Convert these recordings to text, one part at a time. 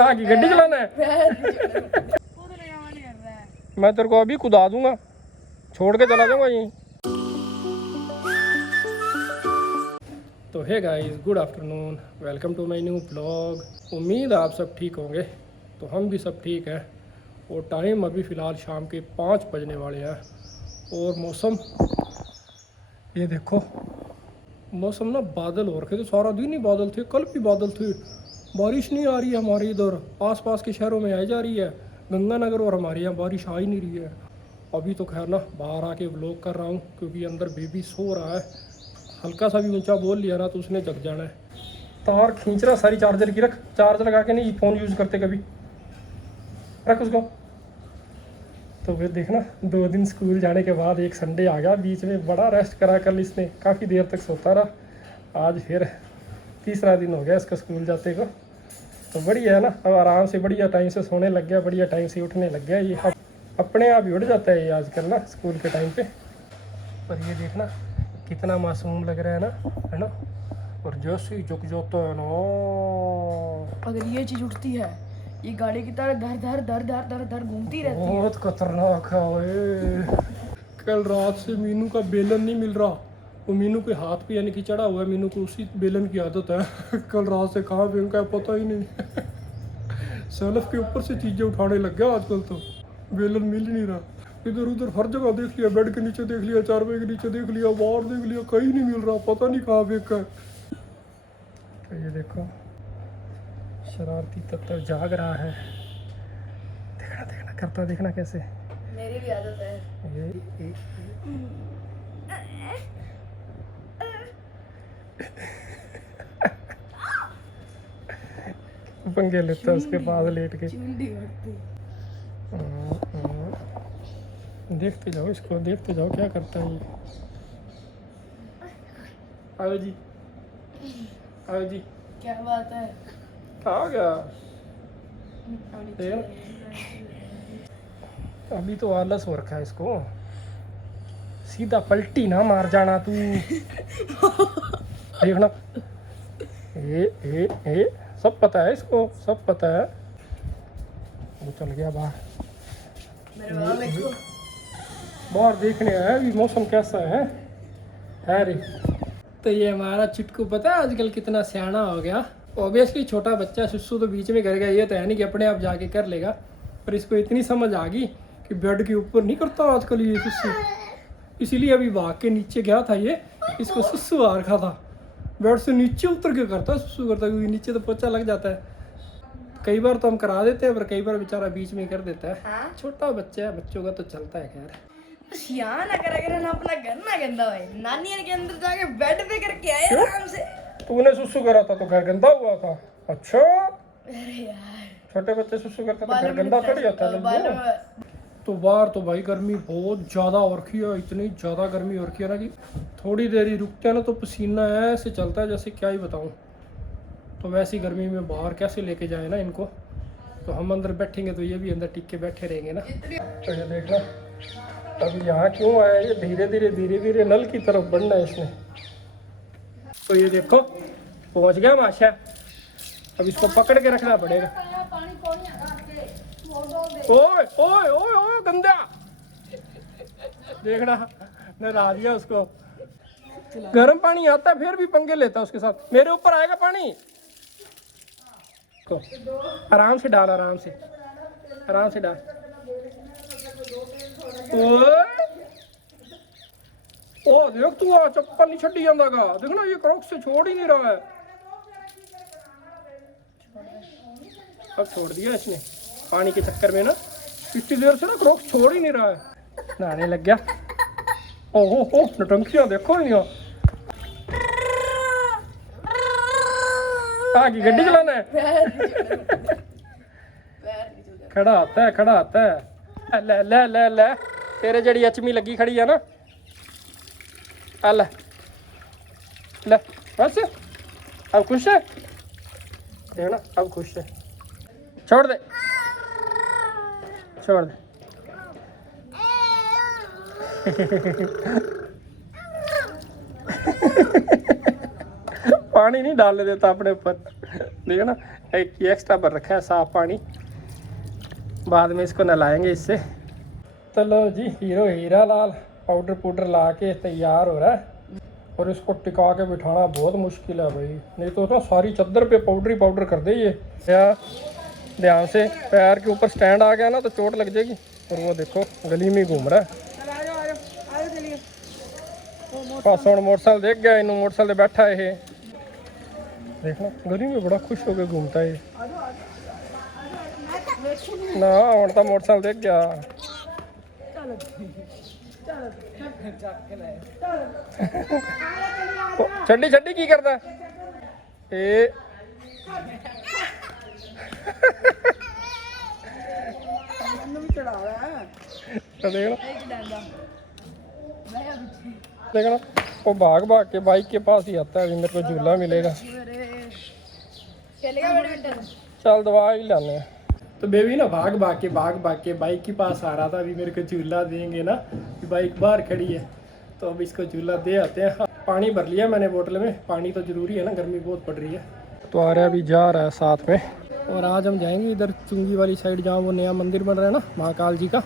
आगे गड्डी चलाना है। मैं तेरे को अभी कुदा दूंगा, छोड़ के चला जाऊंगा यहीं। तो hey guys, good afternoon, welcome to my new blog. उम्मीद आप सब ठीक होंगे। तो हम भी सब ठीक हैं। और टाइम अभी फ़िलहाल शाम के 5 बजने वाले हैं। और मौसम ये देखो, मौसम ना बादल हो रखे थे, सारा दिन ही बादल थे, कल भी बादल थे। बारिश नहीं आ रही है हमारे इधर, आसपास के शहरों में आई जा रही है, गंगानगर और हमारे यहाँ बारिश आ ही नहीं रही है। अभी तो खैर ना बाहर आके व्लॉग कर रहा हूँ, क्योंकि अंदर बेबी सो रहा है। हल्का सा भी ऊंचा बोल लिया ना तो उसने जग जाना है। तार खींच रहा सारी चार्जर की, रख। चार्ज लगा के नहीं फ़ोन यूज़ करते कभी, रख उसको। तो फिर देखना, 2 दिन स्कूल जाने के बाद एक संडे आ गया, बीच में बड़ा रेस्ट करा कल इसने, काफ़ी देर तक सोता रहा। आज फिर तीसरा दिन हो गया इसका स्कूल जाते को। तो बढ़िया है ना, अब आराम से बढ़िया टाइम से सोने लग गया, बढ़िया टाइम से उठने लग गया। ये अपने आप ही उठ जाता है ये आजकल ना स्कूल के टाइम पे। पर ये देखना कितना मासूम लग रहा है ना, है ना। और जैसे ही झुक जाता है ना, अगर ये चीज उठती है, ये गाड़ी की तरह धर धर धर धर धर धर घूमती रहती है। बहुत खतरनाक है ओए। कल रात से मीनू का बेलन नहीं मिल रहा। वो मीनू के हाथ पे यानी कि चढ़ा हुआ है, मीनू को उसी बेलन की आदत है। कल रात से कहाँ फेंका है पता ही नहीं। सेल्फ के ऊपर से चीज़ें उठाने लग गया आजकल तो। बेलन मिल ही नहीं रहा। इधर उधर हर जगह देख लिया, बेड के नीचे देख लिया, चारपाई के नीचे देख लिया, बाहर देख लिया, कहीं नहीं मिल रहा, पता नहीं कहाँ फेंका है। तो ये देखो, शरारती तत्व जाग रहा है। देखना देखना करता, देखना कैसे। मेरी भी आदत है। ये पंगे लेता है उसके पास लेट के। चुंडी उड़ती। देखते जाओ इसको, देखते जाओ क्या करता है ये। आओ जी, आओ जी। क्या बात है? आ गया। अभी तो आलस हो रखा है इसको, सीधा पलटी ना मार जाना तू। देखना, ए सब पता है इसको, सब पता है। वो चल गया बाहर, मेरे बाबा देखो। बाहर देखने आया अभी मौसम कैसा है रे। तो ये हमारा चिटकू पता है आजकल कितना सियाना हो गया। ऑब्वियसली छोटा बच्चा, सुसु तो बीच में कर गया, ये तो है नहीं कि अपने आप जाके कर लेगा। पर इसको इतनी समझ आ गई कि बेड के ऊपर नहीं करता आजकल ये सुसु। इसीलिए अभी भाग के नीचे गया था ये, इसको सुसु आ रखा था। बेड से नीचे उतर के करता सुसु करता, क्योंकि नीचे तो पोछा लग जाता है। कई बार तो हम करा देते हैं, पर कई बार बेचारा बीच में कर देता है। हाँ? छोटा बच्चा है, बच्चों का तो चलता है खैर। यहाँ ना करा करे ना, अपना घर ना गंदा हो। नानी के अंदर जाके बेड पे करके आए आराम से। तूने सुसु करा था तो घर गंदा हुआ था? अच्छा, अरे यार, छोटे बच्चे सुसु करते तो घर गंदा थोड़ी जाता है। बाहर तो बाहर तो भाई गर्मी बहुत ज़्यादा हो रखी है, इतनी ज़्यादा गर्मी हो रखी है ना कि थोड़ी देर ही रुकते हैं ना तो पसीना ऐसे चलता है जैसे क्या ही बताऊँ। तो वैसी गर्मी में बाहर कैसे लेके जाए ना इनको। तो हम अंदर बैठेंगे तो ये भी अंदर टिक के बैठे रहेंगे ना। तो ये देखना, अब यहाँ क्यों आया ये, धीरे धीरे नल की तरफ बढ़ना है इसने। तो ये देखो पहुँच गया माशा। अब इसको पकड़ के रखना पड़ेगा। ओए ओए ओए ओए गंदा, देखना नहा दिया उसको। गर्म पानी आता है फिर भी पंगे लेता है उसके साथ। मेरे ऊपर आएगा पानी तो आराम से डाल, आराम से डाल। ओ देख तू, चप्पल नहीं छड़ी जाता का, देखना ये क्रॉक्स से छोड़ ही नहीं रहा है। अब छोड़ दिया इसने पानी के चक्कर में ना, इतनी देर से ना क्रॉक्स छोड़ ही नहीं रहा है। नहाने लग गया। ओहो नटंकियां देखो यहाँ। आगे गड्डी चलाना है। खड़ा आता है। ले तेरे जड़ी अचमी लगी खड़ी है ना, ले बस। अब खुश है, देखना अब खुश है। छोड़ दे। पानी नहीं डालने देता अपने ऊपर। देखो ना, एक एक्स्ट्रा भर रखा है साफ पानी, बाद में इसको नहलाएंगे इससे। चलो जी, hero Hira Lal powder powder ला के तैयार हो रहा है, और इसको टिका के बिठाना बहुत मुश्किल है भाई, नहीं तो ना सारी चादर पे पाउडर ही पाउडर कर दे ये। या ध्यान से, पैर के ऊपर स्टैंड आ गया ना तो चोट लग जाएगी। और वो देखो गली में घूम रहा है। पासों मोटरसाइकिल देख गया, इन मोटरसाइकिल बैठा है ये, देखना गली में बड़ा खुश होकर घूमता है ना। हूँ तो मोटरसाइकिल देख गया। छड्डी छड्डी की करता ए देखना वो भाग भाग के बाइक के पास ही आता है, अभी मेरे को झूला मिलेगा। चल दवा ही लाने। तो बेबी ना भाग भाग के बाइक के पास आ रहा था, अभी मेरे को झूला देंगे ना, बाइक बाहर खड़ी है तो अब इसको झूला दे आते हैं। पानी भर लिया मैंने बोतल में, पानी तो ज़रूरी है ना, गर्मी बहुत पड़ रही है। तो आ रहा है, अभी जा रहा है साथ में। और आज हम जाएंगे इधर चुंगी वाली साइड, जहाँ वो नया मंदिर बन रहा है ना महाकाल जी का।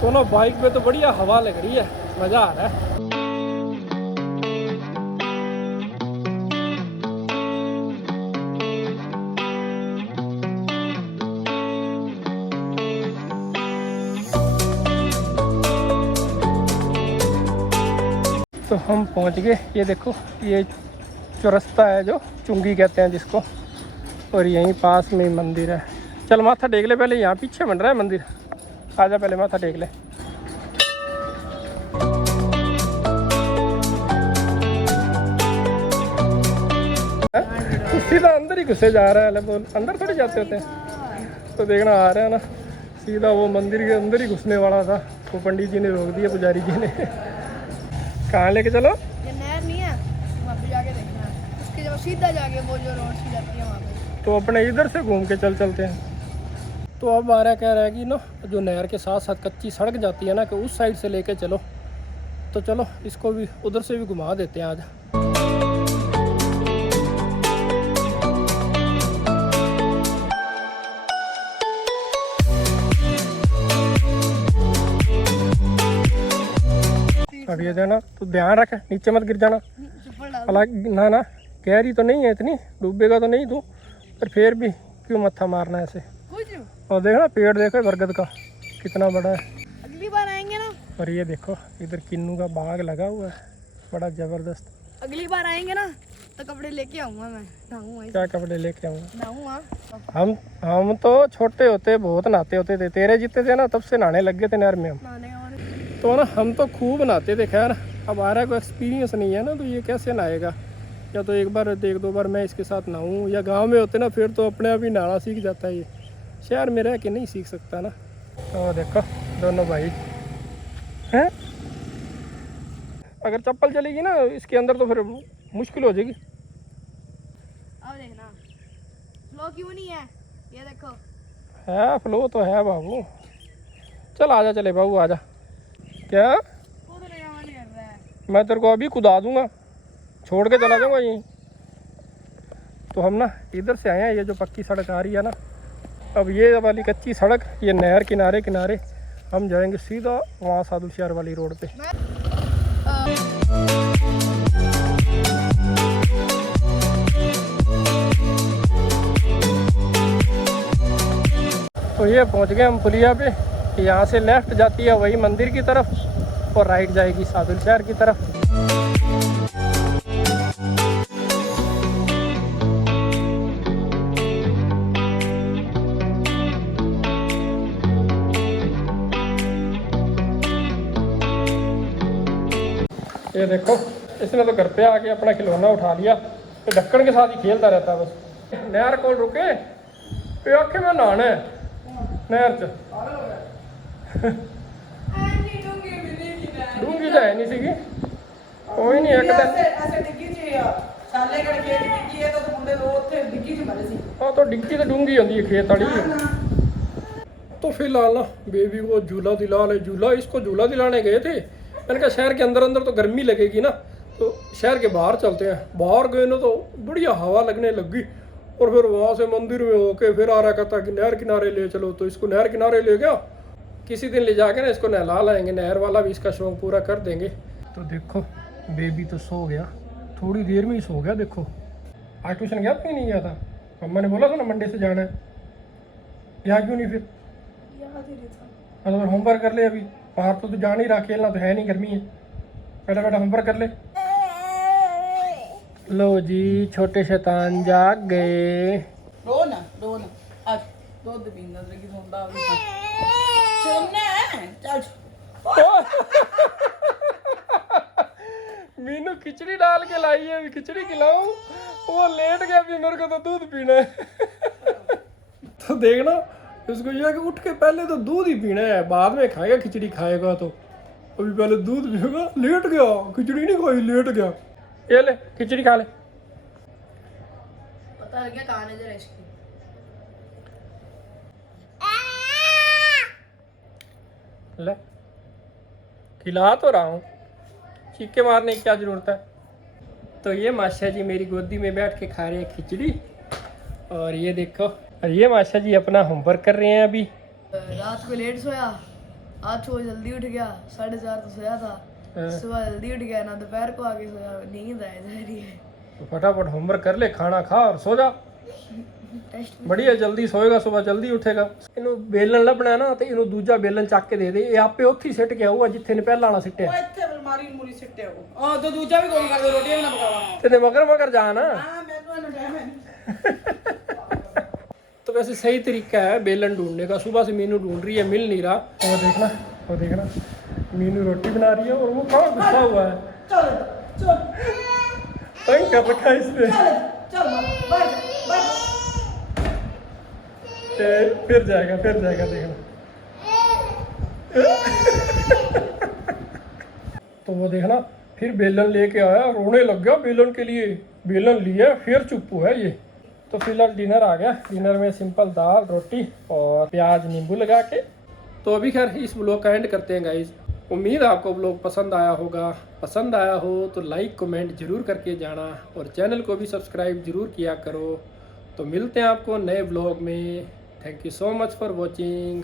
तो ना बाइक पे तो बढ़िया हवा लग रही है, मज़ा आ रहा है। तो हम पहुंच गए, ये देखो ये चौरस्ता है जो चुंगी कहते हैं जिसको, और यहीं पास में ही मंदिर है। चल माथा टेक ले पहले, यहाँ पीछे बन रहा है मंदिर, आजा पहले माथा टेक ले। सीधा अंदर ही घुसे जा रहा है, बोल अंदर थोड़ी जाते होते हैं। तो देखना आ रहा है ना, सीधा वो मंदिर के अंदर ही घुसने वाला था, वो पंडित जी ने रोक दिया, पुजारी जी ने। कहाँ लेके चलो? ये नहर नहीं है, वहाँ पे जाके देखना है, उसके जब सीधा जाके वो जो रोड सी जाती है वहाँ पे। तो अपने इधर से घूम के चलते हैं। तो अब आ रहा कह रहा है कि ना जो नहर के साथ साथ कच्ची सड़क जाती है ना, कि उस साइड से लेके चलो। तो चलो इसको भी उधर से भी घुमा देते हैं आज। अब ये देना, तो ध्यान रख नीचे मत गिर जाना। हालांकि ना गहरी तो नहीं है इतनी, डूबेगा तो नहीं तू, पर फिर भी क्यों मत्था मारना ऐसे। और देखना पेड़ देखो बरगद का कितना बड़ा है। अगली बार आएंगे ना। और ये देखो इधर किन्नू का बाग लगा हुआ है, बड़ा जबरदस्त। अगली बार आएंगे ना तो कपड़े लेके आऊंगा मैं, नहाऊंगा। क्या कपड़े लेके आऊंगा? नहाऊंगा। हम तो छोटे होते बहुत नहाते होते थे, तेरे जितने थे ना तब से नहाने लग गए थे नहर में हम। तो ना हम तो खूब नहाते थे। खैर अब आ रहा कोई एक्सपीरियंस नहीं है ना, तो ये कैसे नहाएगा। या तो एक बार एक दो बार मैं इसके साथ नहाऊँ, या गांव में होते ना फिर तो अपने आप ही नहाना सीख जाता है। ये शहर में रह के नहीं सीख सकता ना। तो देखो दोनों भाई हैं, अगर चप्पल चलेगी ना इसके अंदर तो फिर मुश्किल हो जाएगी। अब देखना फ्लो क्यों नहीं है, ये देखो है फ्लो तो है बाबू। चल आजा, चले बाबू आजा। क्या मैं तेरे को अभी कुदा दूंगा, छोड़ के चला जाऊंगा यहीं। तो हम ना इधर से आए हैं, ये जो पक्की सड़क आ रही है ना, अब ये वाली कच्ची सड़क, ये नहर किनारे किनारे हम जाएंगे सीधा वहाँ साधु शहर वाली रोड पे। तो ये पहुँच गए हम पुलिया पे। यहाँ से लेफ्ट जाती है वही मंदिर की तरफ, और राइट जाएगी साधु शहर की तरफ। ये देखो इसने तो घर पे आके अपना खिलौना उठा लिया, तो ढक्कन के साथ ही खेलता रहता है बस। नहर को रुके पे आखे में नहाना है नहर च। डूंगी तो है नहीं सी, कोई नहीं एक हाँ तो डिग्गी तो डूंगी होती है खेत वाली। तो फिलहाल ना बेबी को झूला दिला ले, झूला इसको झूला दिलाने गए थे। मैंने कहा शहर के अंदर अंदर तो गर्मी लगेगी ना, तो शहर के बाहर चलते हैं। बाहर गए ना तो बढ़िया हवा लगने लगी, और फिर वहाँ से मंदिर में होके फिर आ रहा कहता कि नहर किनारे ले चलो, तो इसको नहर किनारे ले गया। किसी दिन ले जाके ना इसको नहला लाएंगे, नहर वाला भी इसका शौक पूरा कर देंगे। तो देखो बेबी तो सो गया, थोड़ी देर में ही सो गया। देखो आज ट्यूशन गया था कि नहीं गया था? मम्मा ने बोला था ना मंडे से जाना है, यहाँ क्यों नहीं फिर? याद ही नहीं था। हाँ तो फिर होमवर्क कर ले, अभी बाहर तो तू जा नहीं रहा, खेलना तो है नहीं, गर्मी है। बेटा बेटा होमवर्क कर ले। लो जी छोटे शैतान जाग गए। रो ना आज दूध पीना लगी सोंदा चल मीनू खिचड़ी डाल के लाई है, अभी खिचड़ी खिलाऊं, वो लेट गया, अभी मेरे को तो दूध पीना है। तो देखना इसको ये है कि उठ के पहले तो दूध ही पीना है, बाद में खाएगा खिचड़ी खाएगा। तो अभी पहले दूध पिएगा, लेट गया, खिचड़ी नहीं खाई, लेट गया। ये ले खिचड़ी खा ले। पता लग गया कहां है जरा इसकी। ले खिला तो रहा हूँ, चीखे मारने की क्या जरूरत है। तो ये माशा जी मेरी गोदी में बैठ के खा रहे हैं खिचड़ी, और ये देखो, और ये माशा जी अपना होमवर्क कर रहे हैं अभी। रात को लेट सोया, आज सुबह जल्दी उठ गया, 4:30 तो सोया था। सुबह जल्दी उठ गया ना, दोपहर को आके सोया, नींद आ जा रही है। तो फटाफट होमवर्क कर ले, खाना खा और सो जा। टेस्ट बढ़िया जल्दी सोएगा, सुबह जल्दी उठेगा। इनू बेलन लभना ना तो इनू दूजा बेलन चक के दे दे, ये आपे उत्थे सिट गया हुआ जिथे ने पहला वाला सिट्टिया। ओ ਇੱਥੇ ਬਿਮਾਰੀ ਮੁਰੀ ਸਿੱਟੇ ਹੋ ਆ तो दूजा भी कोई कर दे रोटियां भी ना पकावा तेरे मगर मगर जा ना। हां मैं तो ना टाइम है तो वैसे सही तरीका है बेलन ढूंढने का, सुबह से मीनू ढूंढ रही है, मिल नहीं रहा। वो देखना मीनू रोटी बना रही है और वो कहाँ गुस्सा हुआ है, चल चल तंग कर रखा है इसने। चल बैठ फिर जाएगा देखना। तो वो देखना फिर बेलन लेके आया, रोने लग गया बेलन के लिए, बेलन लिया फिर चुप हुआ है ये। तो फिलहाल डिनर आ गया, डिनर में सिंपल दाल रोटी और प्याज नींबू लगा के। तो अभी खैर इस ब्लॉग का एंड करते हैं गाइज। उम्मीद है आपको ब्लॉग पसंद आया होगा, पसंद आया हो तो लाइक कमेंट जरूर करके जाना, और चैनल को भी सब्सक्राइब जरूर किया करो। तो मिलते हैं आपको नए ब्लॉग में। Thank you so much for watching,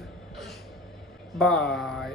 bye.